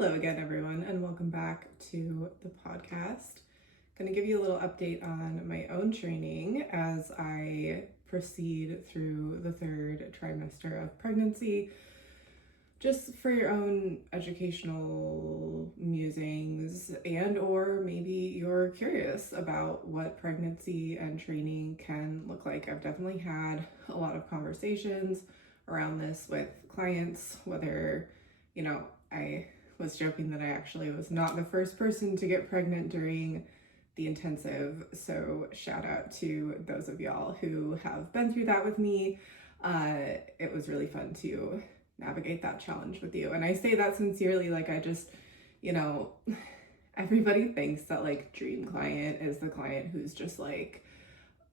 Hello again, everyone, and welcome back to the podcast. Going to give you a little update on my own training as I proceed through the third trimester of pregnancy, just for your own educational musings, and or maybe you're curious about what pregnancy and training can look like. I've definitely had a lot of conversations around this with clients, whether, I was joking that I actually was not the first person to get pregnant during the intensive. So shout out to those of y'all who have been through that with me. It was really fun to navigate that challenge with you. And I say that sincerely, everybody thinks that dream client is the client who's just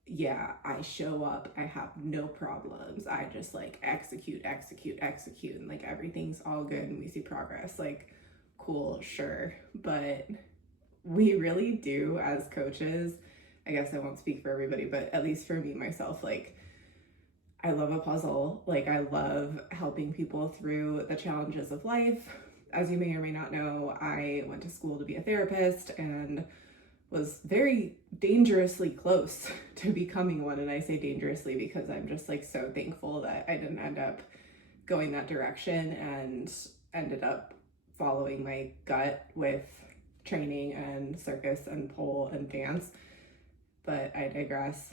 yeah, I show up, I have no problems, I just execute, and everything's all good and we see progress. Cool, sure, but we really do as coaches, I guess I won't speak for everybody, but at least for me, myself, I love a puzzle. I love helping people through the challenges of life. As you may or may not know, I went to school to be a therapist and was very dangerously close to becoming one. And I say dangerously because I'm just so thankful that I didn't end up going that direction and ended up following my gut with training and circus and pole and dance. But I digress.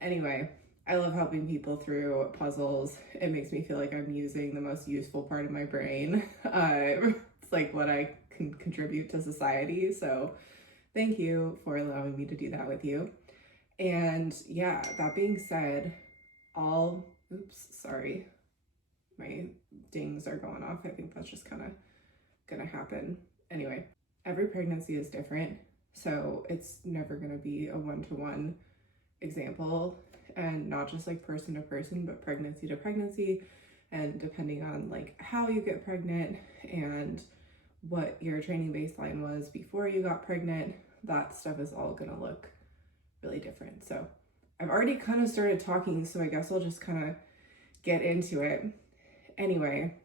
Anyway, I love helping people through puzzles. It makes me feel like I'm using the most useful part of my brain. It's what I can contribute to society. So thank you for allowing me to do that with you. And yeah, that being said, sorry, my dings are going off. I think that's just kind of gonna happen. Anyway, every pregnancy is different, so it's never gonna be a one-to-one example, and not just person to person, but pregnancy to pregnancy, and depending on how you get pregnant and what your training baseline was before you got pregnant, that stuff is all gonna look really different. So I've already kind of started talking, so I guess I'll just kind of get into it. Anyway,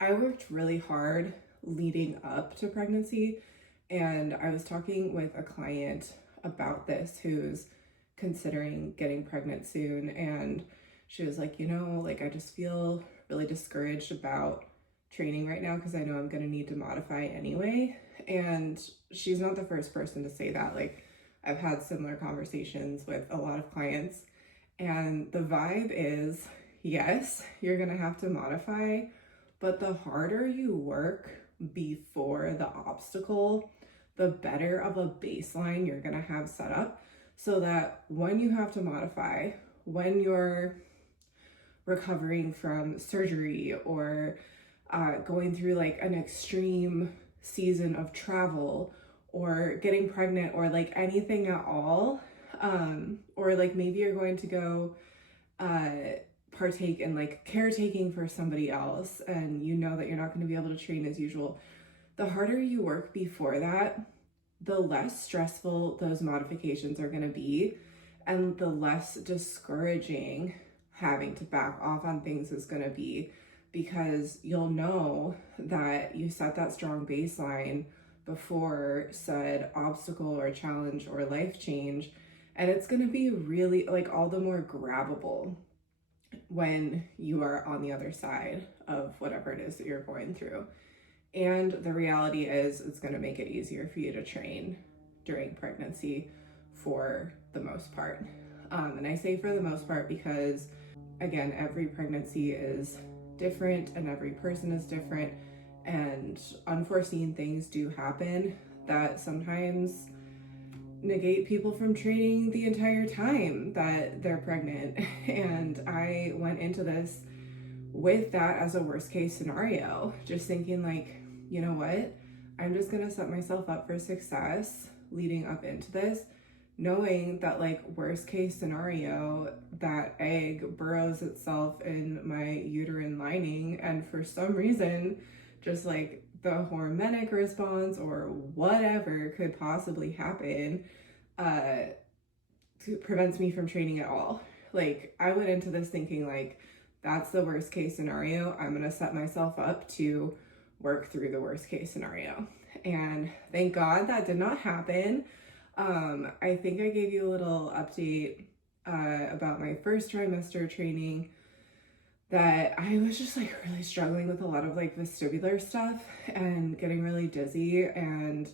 I worked really hard leading up to pregnancy, and I was talking with a client about this who's considering getting pregnant soon, and she was like, I just feel really discouraged about training right now because I know I'm going to need to modify anyway. And she's not the first person to say that. I've had similar conversations with a lot of clients, and the vibe is, yes, you're going to have to modify, but the harder you work before the obstacle, the better of a baseline you're going to have set up, so that when you have to modify, when you're recovering from surgery or going through an extreme season of travel or getting pregnant or anything at all, or maybe you're going to go partake in caretaking for somebody else, and that you're not going to be able to train as usual. The harder you work before that, the less stressful those modifications are going to be, and the less discouraging having to back off on things is going to be, because you'll know that you set that strong baseline before said obstacle or challenge or life change, and it's going to be really all the more grabbable when you are on the other side of whatever it is that you're going through. And the reality is, it's going to make it easier for you to train during pregnancy for the most part. And I say for the most part because, again, every pregnancy is different and every person is different, and unforeseen things do happen that sometimes negate people from training the entire time that they're pregnant. And I went into this with that as a worst case scenario, just thinking you know what, I'm just gonna set myself up for success leading up into this, knowing that worst case scenario, that egg burrows itself in my uterine lining, and for some reason just the hormonic response or whatever could possibly happen prevents me from training at all. I went into this thinking that's the worst case scenario. I'm gonna set myself up to work through the worst case scenario. And thank God that did not happen. I think I gave you a little update about my first trimester training, that I was just like really struggling with a lot of like vestibular stuff and getting really dizzy, and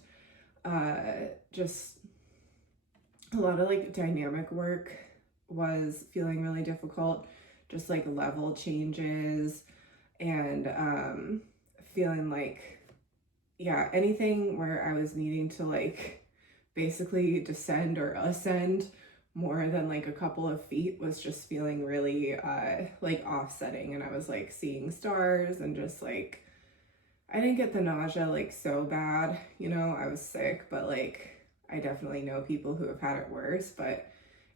just a lot of like dynamic work was feeling really difficult, just like level changes, and feeling like, yeah, anything where I was needing to like basically descend or ascend more than like a couple of feet was just feeling really like offsetting. And I was like seeing stars, and just like, I didn't get the nausea like so bad, you know, I was sick, but like I definitely know people who have had it worse. But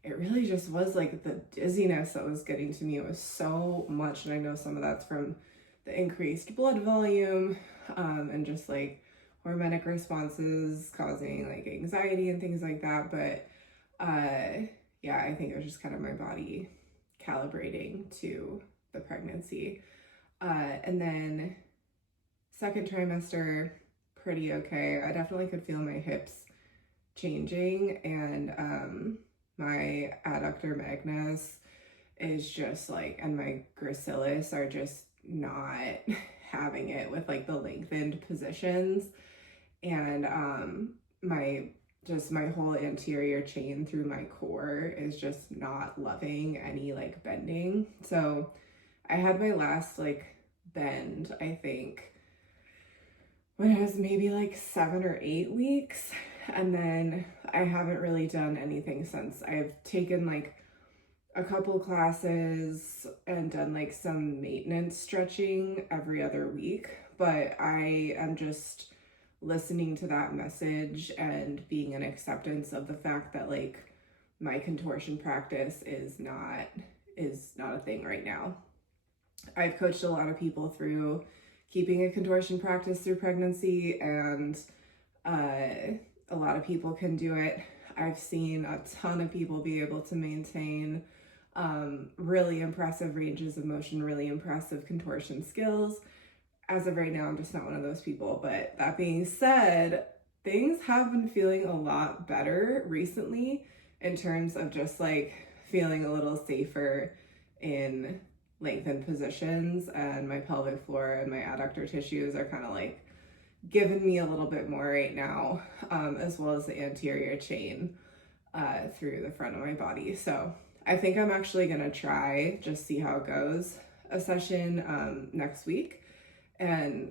it really just was like the dizziness that was getting to me. It was so much, and I know some of that's from the increased blood volume, and just like hormonic responses causing like anxiety and things like that. But yeah, I think it was just kind of my body calibrating to the pregnancy. And then second trimester, pretty okay. I definitely could feel my hips changing, and my adductor magnus is just like, and my gracilis are just not having it with like the lengthened positions. And my whole anterior chain through my core is just not loving any like bending. So I had my last like bend, I think, when I was maybe like 7 or 8 weeks. And then I haven't really done anything since. I've taken like a couple classes and done like some maintenance stretching every other week, but I am just listening to that message and being in acceptance of the fact that like my contortion practice is not a thing right now. I've coached a lot of people through keeping a contortion practice through pregnancy, and a lot of people can do it. I've seen a ton of people be able to maintain really impressive ranges of motion, really impressive contortion skills. As of right now, I'm just not one of those people. But that being said, things have been feeling a lot better recently in terms of just like feeling a little safer in lengthened positions, and my pelvic floor and my adductor tissues are kind of like giving me a little bit more right now, as well as the anterior chain through the front of my body. So I think I'm actually gonna try, just see how it goes, a session next week, and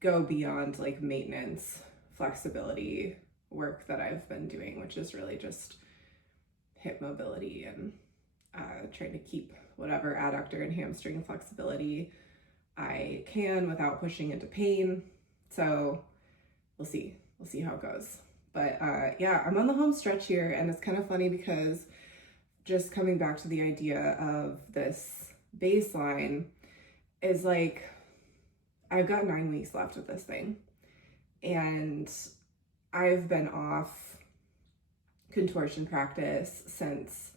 go beyond like maintenance flexibility work that I've been doing, which is really just hip mobility and trying to keep whatever adductor and hamstring flexibility I can without pushing into pain. So we'll see how it goes. But yeah, I'm on the home stretch here, and it's kind of funny because just coming back to the idea of this baseline is like, I've got 9 weeks left of this thing, and I've been off contortion practice since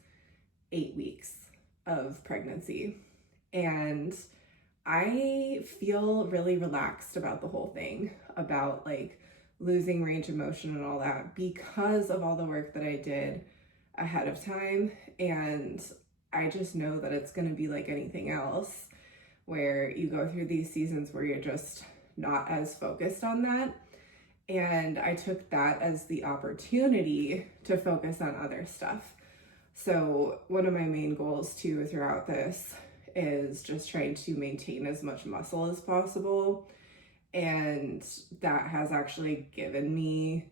8 weeks of pregnancy, and I feel really relaxed about the whole thing, about like losing range of motion and all that, because of all the work that I did ahead of time. And I just know that it's going to be like anything else, where you go through these seasons where you're just not as focused on that. And I took that as the opportunity to focus on other stuff. So one of my main goals too throughout this is just trying to maintain as much muscle as possible. And that has actually given me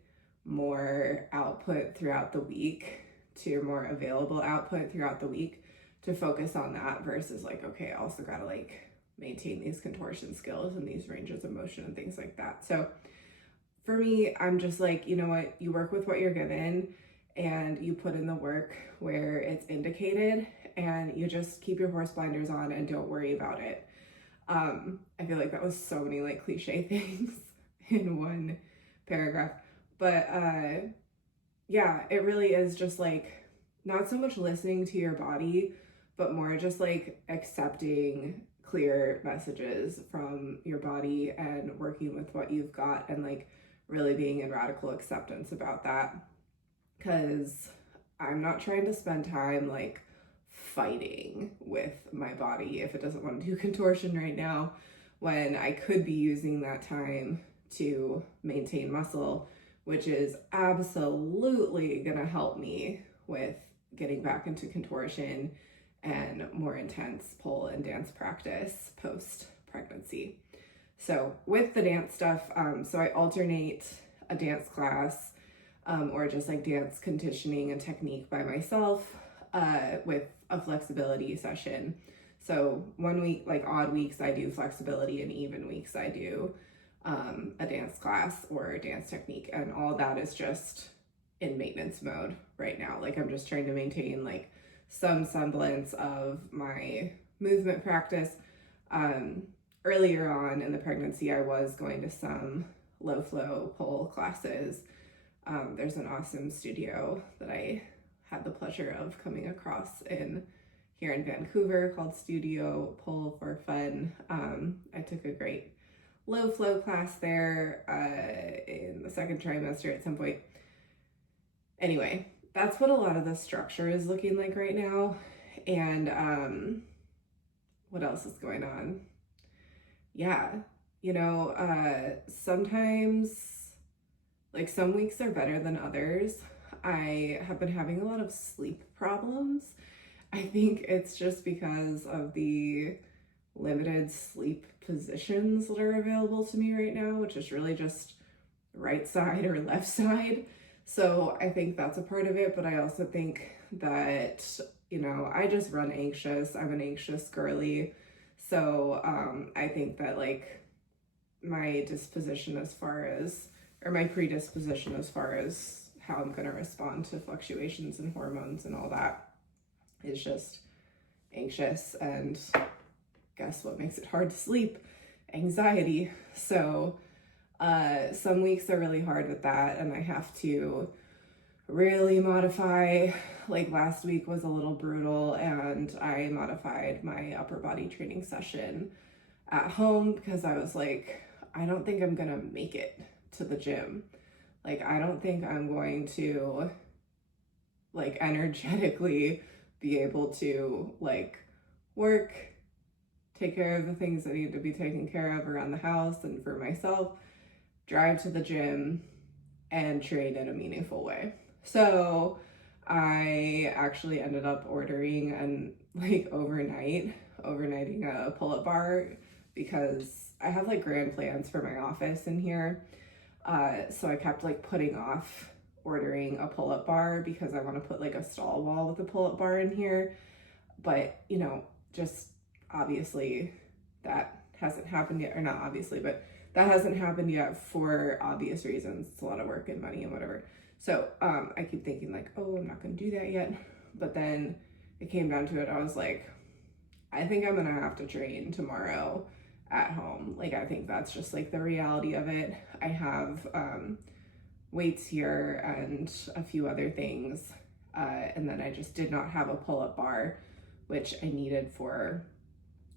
more output throughout the week, to more available output throughout the week, to focus on that versus like, okay, I also gotta like maintain these contortion skills and these ranges of motion and things like that. So for me, I'm just like, you know what, you work with what you're given and you put in the work where it's indicated, and you just keep your horse blinders on and don't worry about it. I feel like that was so many like cliche things in one paragraph, but yeah, it really is just like not so much listening to your body, but more just like accepting clear messages from your body and working with what you've got and like really being in radical acceptance about that. Because I'm not trying to spend time like fighting with my body if it doesn't want to do contortion right now, when I could be using that time to maintain muscle, which is absolutely gonna help me with getting back into contortion and more intense pole and dance practice post pregnancy. So with the dance stuff, so I alternate a dance class or just like dance conditioning and technique by myself with a flexibility session. So 1 week, like odd weeks, I do flexibility, and even weeks I do a dance class or a dance technique, and all that is just in maintenance mode right now. Like I'm just trying to maintain like some semblance of my movement practice. Earlier on in the pregnancy, I was going to some low flow pole classes. There's an awesome studio that I had the pleasure of coming across here in Vancouver called Studio Pole for Fun. I took a great low flow class there in the second trimester at some point. Anyway, that's what a lot of the structure is looking like right now. And what else is going on? Yeah, sometimes, like some weeks are better than others. I have been having a lot of sleep problems. I think it's just because of the limited sleep positions that are available to me right now, which is really just right side or left side. So I think that's a part of it, but I also think that, I just run anxious. I'm an anxious girly. So I think that like my disposition my predisposition as far as how I'm going to respond to fluctuations in hormones and all that is just anxious. And guess what makes it hard to sleep? Anxiety. So some weeks are really hard with that, and I have to really modify. Like last week was a little brutal, and I modified my upper body training session at home because I was like, I don't think I'm gonna make it to the gym. Like, I don't think I'm going to like energetically be able to like work, take care of the things that need to be taken care of around the house and for myself, drive to the gym, and train in a meaningful way. So I actually ended up ordering and like overnighting a pull-up bar because I have like grand plans for my office in here. So I kept like putting off ordering a pull-up bar because I want to put like a stall wall with a pull-up bar in here. But, just obviously that hasn't happened yet, or not obviously, but that hasn't happened yet for obvious reasons. It's a lot of work and money and whatever. So I keep thinking like, oh, I'm not going to do that yet. But then it came down to it. I was like, I think I'm going to have to train tomorrow at home. Like, I think that's just like the reality of it. I have weights here and a few other things. And then I just did not have a pull-up bar, which I needed for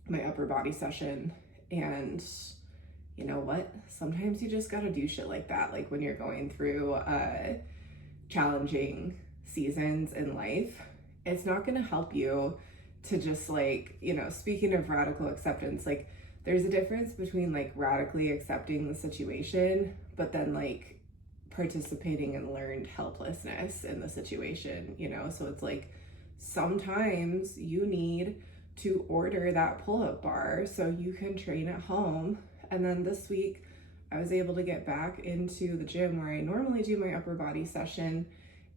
my upper body session. And you know what? Sometimes you just gotta do shit like that. Like when you're going through challenging seasons in life, it's not gonna help you to just like, speaking of radical acceptance, like there's a difference between like radically accepting the situation, but then like participating in learned helplessness in the situation, So it's like sometimes you need to order that pull-up bar so you can train at home. And then this week I was able to get back into the gym where I normally do my upper body session,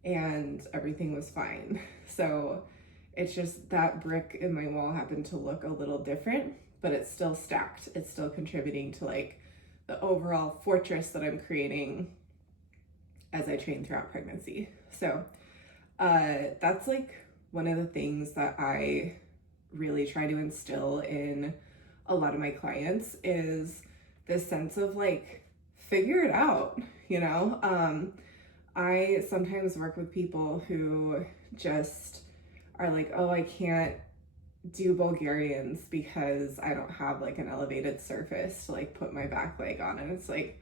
and everything was fine. So it's just that brick in my wall happened to look a little different, but it's still stacked. It's still contributing to like the overall fortress that I'm creating as I train throughout pregnancy. So that's like one of the things that I really try to instill in a lot of my clients is this sense of like, figure it out, I sometimes work with people who just are like, oh, I can't do Bulgarians because I don't have like an elevated surface to like put my back leg on. And it's like,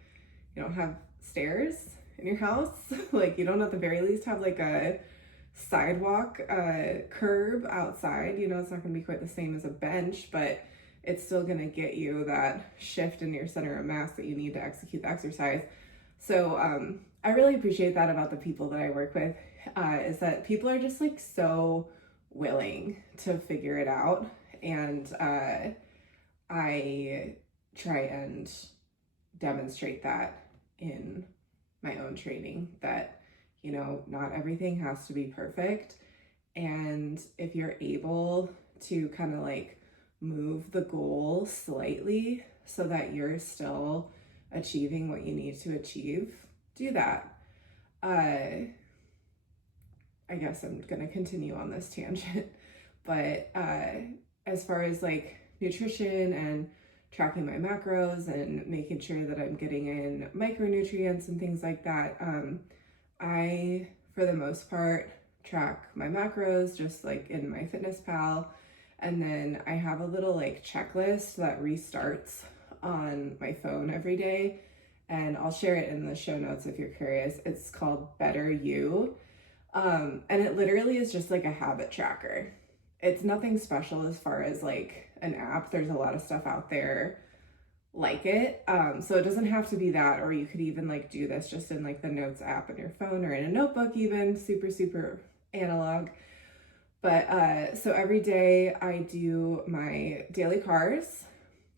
you don't have stairs in your house. Like, you don't at the very least have like a sidewalk curb outside. You know, it's not going to be quite the same as a bench, but it's still going to get you that shift in your center of mass that you need to execute the exercise. So I really appreciate that about the people that I work with, is that people are just like so willing to figure it out. And I try and demonstrate that in my own training, that, you know, not everything has to be perfect. And if you're able to kind of like move the goal slightly so that you're still achieving what you need to achieve, do that. I guess I'm gonna continue on this tangent, but as far as like nutrition and tracking my macros and making sure that I'm getting in micronutrients and things like that, I, for the most part, track my macros just like in MyFitnessPal, and then I have a little like checklist that restarts on my phone every day, and I'll share it in the show notes if you're curious. It's called Better You. And it literally is just like a habit tracker. It's nothing special as far as like an app. There's a lot of stuff out there like it. So it doesn't have to be that, or you could even like do this just in like the notes app on your phone or in a notebook, even super analog. But so every day I do my daily cars,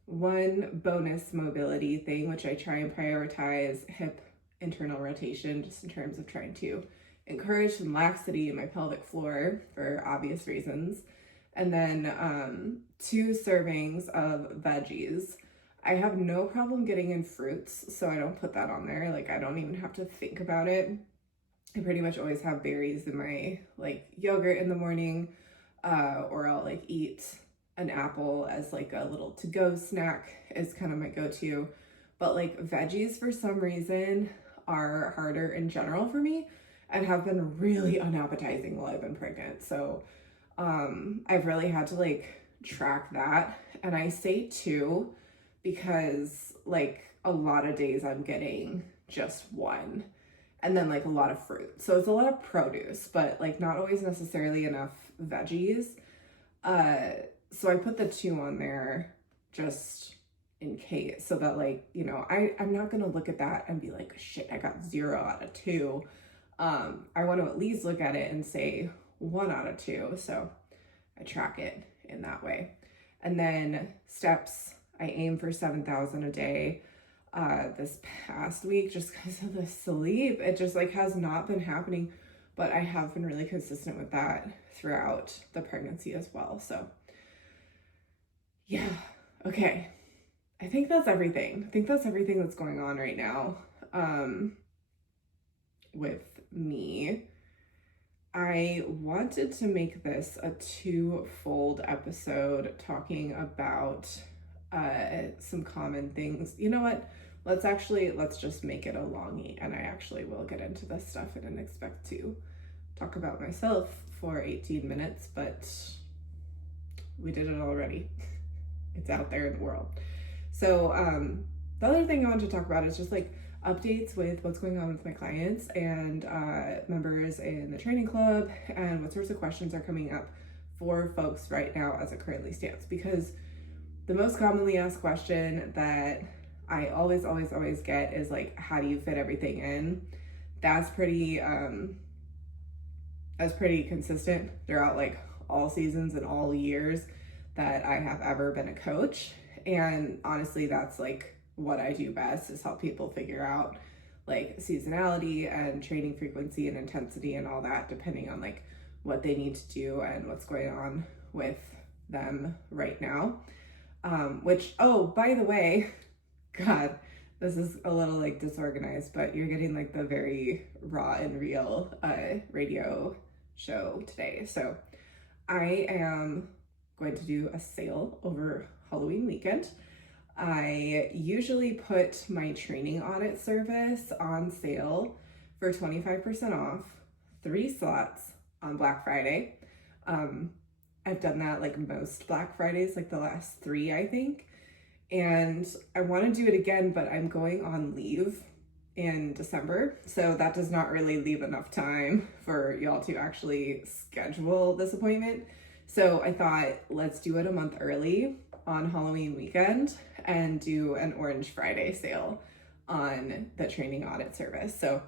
one bonus mobility thing, which I try and prioritize hip internal rotation, just in terms of trying to encourage some laxity in my pelvic floor for obvious reasons. And then 2 servings of veggies. I have no problem getting in fruits, so I don't put that on there. Like, I don't even have to think about it. I pretty much always have berries in my like yogurt in the morning, or I'll like eat an apple as like a little to-go snack is kind of my go-to. But like veggies for some reason are harder in general for me and have been really unappetizing while I've been pregnant. So I've really had to like track that. And I say 2 because like a lot of days I'm getting just 1, and then like a lot of fruit. So it's a lot of produce, but like not always necessarily enough veggies. So I put the 2 on there just in case, so that like, you know, I'm not gonna look at that and be like, shit, I got 0 out of 2. I want to at least look at it and say 1 out of 2. So I track it in that way. And then steps, I aim for 7,000 a day. This past week, just because of the sleep, it just like has not been happening, but I have been really consistent with that throughout the pregnancy as well. So yeah, okay. I think that's everything. I think that's everything that's going on right now with me. I wanted to make this a 2-fold episode talking about some common things. You know what? Let's just make it a longie, and I actually will get into this stuff. I didn't expect to talk about myself for 18 minutes, but we did it already. It's out there in the world. So the other thing I want to talk about is just like updates with what's going on with my clients and members in the training club, and what sorts of questions are coming up for folks right now as it currently stands. Because the most commonly asked question that I always get is like, how do you fit everything in? That's pretty consistent throughout like all seasons and all years that I have ever been a coach. And honestly, that's like what I do best, is help people figure out like seasonality and training frequency and intensity and all that, depending on like what they need to do and what's going on with them right now. Which, oh, by the way, God, this is a little like disorganized, but you're getting like the very raw and real radio show today. So I am going to do a sale over Halloween weekend. I usually put my training audit service on sale for 25% off, 3 slots on Black Friday. I've done that like most Black Fridays, like the last 3, I think. And I want to do it again, but I'm going on leave in December. So that does not really leave enough time for y'all to actually schedule this appointment. So I thought, let's do it a month early on Halloween weekend and do an Orange Friday sale on the training audit service. So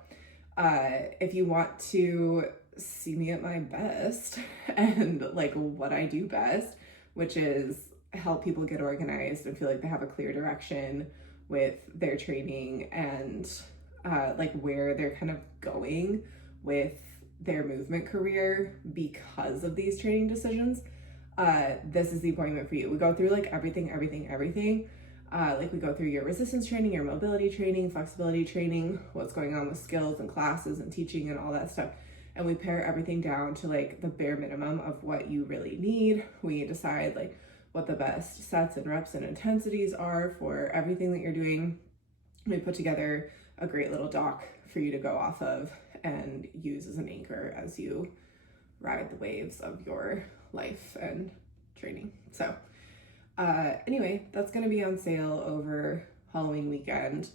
if you want to see me at my best and like what I do best, which is help people get organized and feel like they have a clear direction with their training and like where they're kind of going with their movement career because of these training decisions, this is the appointment for you. We go through like everything. Like we go through your resistance training, your mobility training, flexibility training, what's going on with skills and classes and teaching and all that stuff. And we pare everything down to like the bare minimum of what you really need. We decide like what the best sets and reps and intensities are for everything that you're doing. We put together a great little doc for you to go off of and use as an anchor as you ride the waves of your life and training. So anyway, that's going to be on sale over Halloween weekend.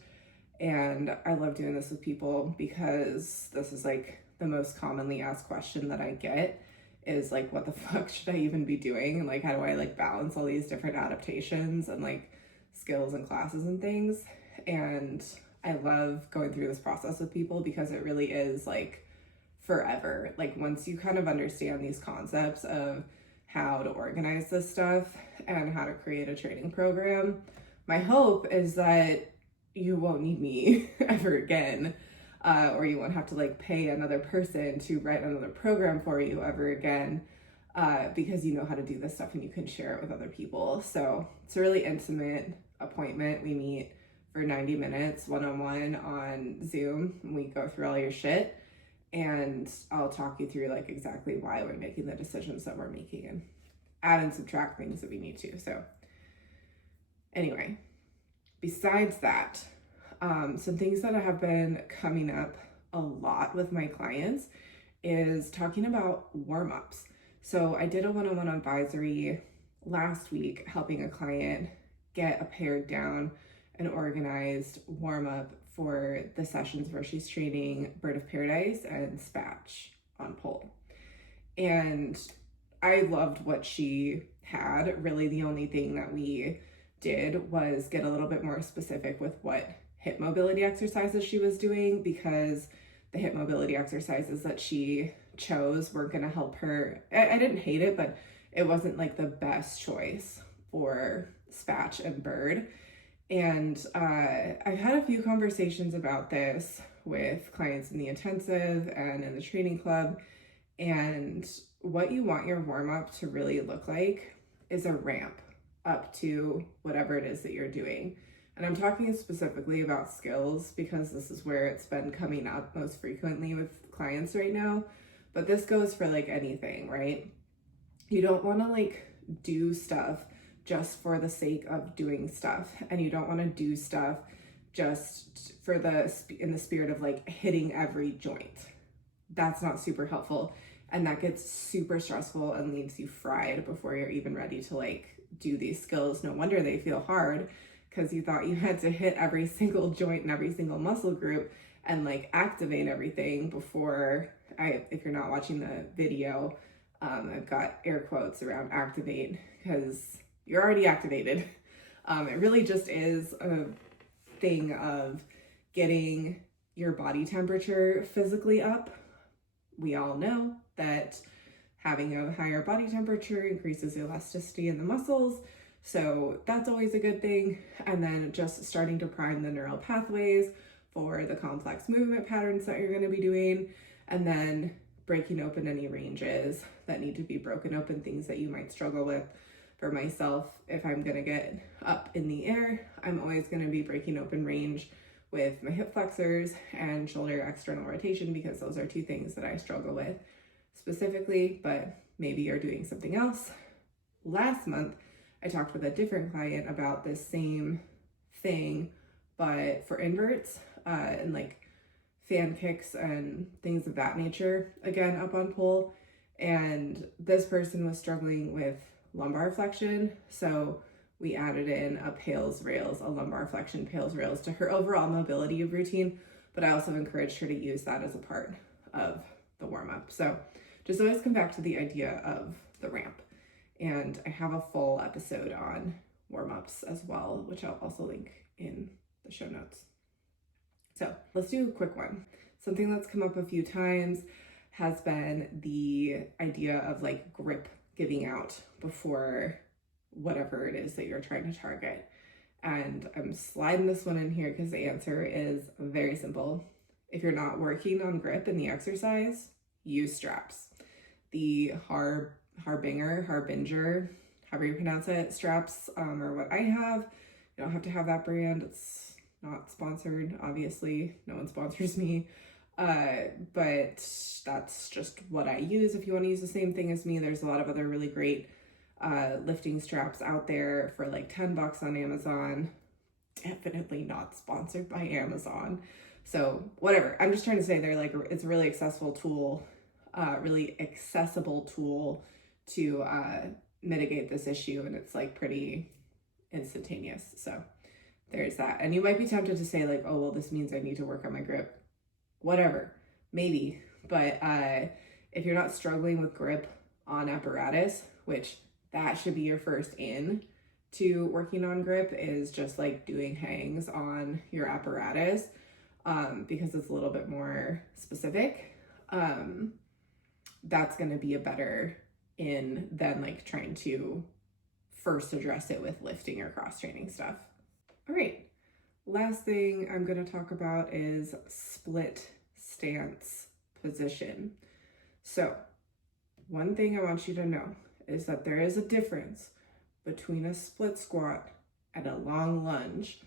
And I love doing this with people because this is like the most commonly asked question that I get is like, what the fuck should I even be doing? And like, how do I like balance all these different adaptations and like skills and classes and things? And I love going through this process with people because it really is like forever. Like once you kind of understand these concepts of how to organize this stuff and how to create a training program, my hope is that you won't need me ever again, or you won't have to like pay another person to write another program for you ever again, because you know how to do this stuff and you can share it with other people. So it's a really intimate appointment. We meet for 90 minutes one-on-one on Zoom. We go through all your shit and I'll talk you through like exactly why we're making the decisions that we're making and add and subtract things that we need to. So anyway, besides that, some things that have been coming up a lot with my clients is talking about warm-ups. So I did a one-on-one advisory last week helping a client get a pared down and organized warm-up for the sessions where she's training Bird of Paradise and Spatch on pole. And I loved what she had. Really the only thing that we did was get a little bit more specific with what hip mobility exercises she was doing, because the hip mobility exercises that she chose weren't going to help her. I didn't hate it, but it wasn't like the best choice for Spatch and Bird. And I've had a few conversations about this with clients in the intensive and in the training club. And what you want your warm-up to really look like is a ramp up to whatever it is that you're doing. And I'm talking specifically about skills because this is where it's been coming up most frequently with clients right now. But this goes for like anything, right? You don't want to like do stuff just for the sake of doing stuff. And you don't want to do stuff just for in the spirit of like hitting every joint. That's not super helpful. And that gets super stressful and leaves you fried before you're even ready to like do these skills. No wonder they feel hard, because you thought you had to hit every single joint and every single muscle group and like activate everything before if you're not watching the video, I've got air quotes around activate because you're already activated. It really just is a thing of getting your body temperature physically up. We all know that having a higher body temperature increases elasticity in the muscles. So that's always a good thing. And then just starting to prime the neural pathways for the complex movement patterns that you're going to be doing. And then breaking open any ranges that need to be broken open, things that you might struggle with. For myself, if I'm going to get up in the air, I'm always going to be breaking open range with my hip flexors and shoulder external rotation, because those are two things that I struggle with specifically, but maybe you're doing something else. Last month, I talked with a different client about this same thing, but for inverts and like fan kicks and things of that nature, again, up on pole. And this person was struggling with lumbar flexion, so we added in a PALS rails, a lumbar flexion PALS rails to her overall mobility routine, but I also encouraged her to use that as a part of the warm-up. So just always come back to the idea of the ramp. And I have a full episode on warm-ups as well, which I'll also link in the show notes. So let's do a quick one. Something that's come up a few times has been the idea of like grip giving out before whatever it is that you're trying to target. And I'm sliding this one in here because the answer is very simple. If you're not working on grip in the exercise, use straps. The Harbinger, however you pronounce it, straps are what I have. You don't have to have that brand. It's not sponsored, obviously. No one sponsors me. But that's just what I use. If you want to use the same thing as me, there's a lot of other really great lifting straps out there for like $10 on Amazon. Definitely not sponsored by Amazon. So whatever, I'm just trying to say they're like, it's a really accessible tool to mitigate this issue, and it's like pretty instantaneous. So there's that. And you might be tempted to say like, oh, well, this means I need to work on my grip. Whatever, maybe. But if you're not struggling with grip on apparatus, which that should be your first in to working on grip, is just like doing hangs on your apparatus, because it's a little bit more specific. That's going to be a better in than like trying to first address it with lifting or cross training stuff. All right. Last thing I'm going to talk about is split stance position. So one thing I want you to know is that there is a difference between a split squat and a long lunge.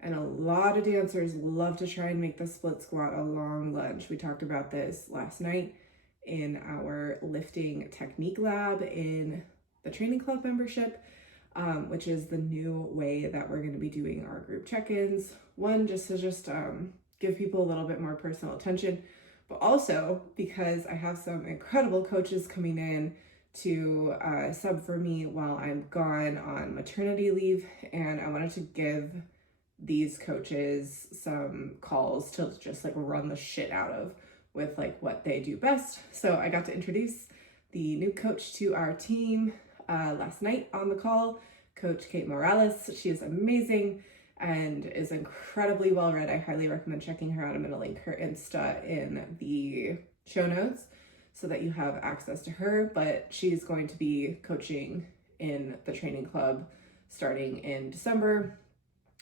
And a lot of dancers love to try and make the split squat a long lunge. We talked about this last night in our lifting technique lab in the training club membership, which is the new way that we're going to be doing our group check-ins. One, just to give people a little bit more personal attention, but also because I have some incredible coaches coming in to sub for me while I'm gone on maternity leave, and I wanted to give these coaches some calls to just like run the shit out of with like what they do best. So I got to introduce the new coach to our team last night on the call, Coach Kate Morales. She is amazing and is incredibly well read. I highly recommend checking her out. I'm going to link her Insta in the show notes so that you have access to her, but she's going to be coaching in the training club starting in December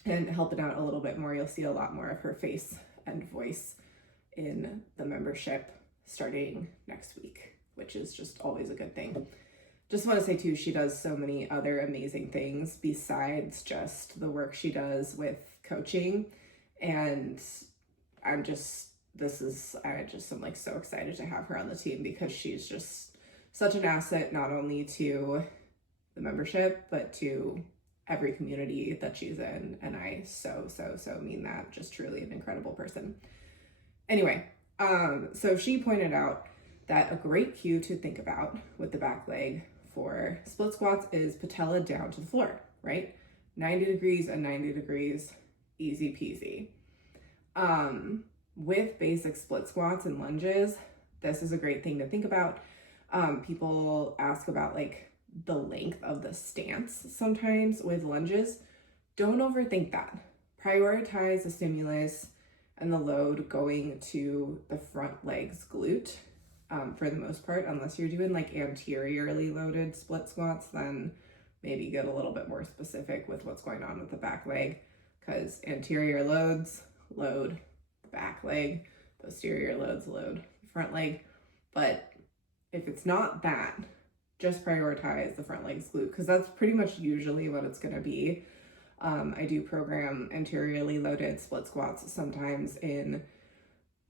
and helping out a little bit more. You'll see a lot more of her face and voice in the membership starting next week, which is just always a good thing. Just want to say too, she does so many other amazing things besides just the work she does with coaching. And I'm like so excited to have her on the team because she's just such an asset, not only to the membership, but to every community that she's in. And I so mean that. Just truly an incredible person. Anyway, so she pointed out that a great cue to think about with the back leg for split squats is patella down to the floor, right? 90 degrees and 90 degrees, easy peasy. With basic split squats and lunges, this is a great thing to think about. People ask about like the length of the stance sometimes with lunges. Don't overthink that. Prioritize the stimulus and the load going to the front leg's glute for the most part, unless you're doing like anteriorly loaded split squats, then maybe get a little bit more specific with what's going on with the back leg, because anterior loads load the back leg, posterior loads load the front leg. But if it's not that, just prioritize the front leg's glute, because that's pretty much usually what it's going to be. I do program anteriorly loaded split squats sometimes in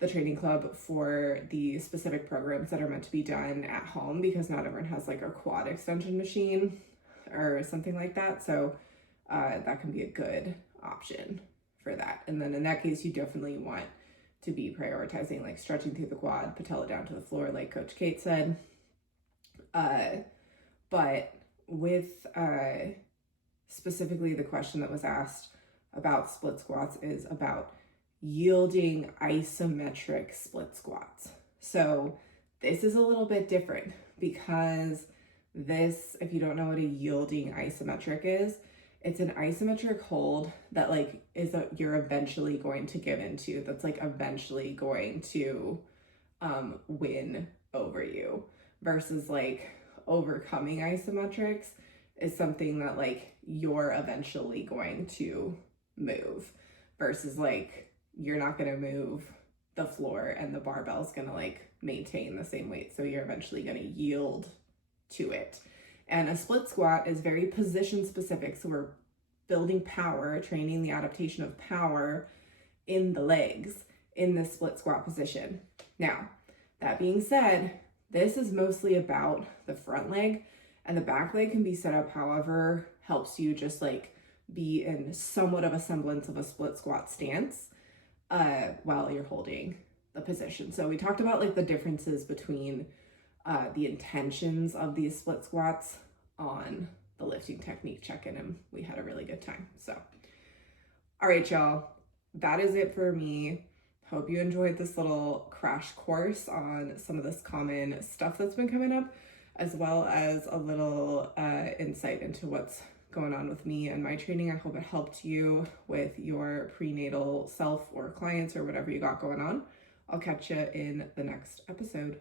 the training club for the specific programs that are meant to be done at home, because not everyone has like a quad extension machine or something like that. So that can be a good option for that. And then in that case, you definitely want to be prioritizing like stretching through the quad, patella down to the floor, like Coach Kate said. But with specifically the question that was asked about split squats is about yielding isometric split squats. So this is a little bit different because this, if you don't know what a yielding isometric is, it's an isometric hold that like you're eventually going to get into, that's like eventually going to win over you, versus like overcoming isometrics is something that like you're eventually going to move, versus like you're not going to move the floor and the barbell's going to like maintain the same weight, so you're eventually going to yield to it. And a split squat is very position specific, so we're building power, training the adaptation of power in the legs in this split squat position. Now, that being said, this is mostly about the front leg, and the back leg can be set up however helps you just like be in somewhat of a semblance of a split squat stance while you're holding the position. So we talked about like the differences between the intentions of these split squats on the lifting technique check-in, and we had a really good time. So, all right, y'all, that is it for me. Hope you enjoyed this little crash course on some of this common stuff that's been coming up, as well as a little insight into what's going on with me and my training. I hope it helped you with your prenatal self or clients or whatever you got going on. I'll catch you in the next episode.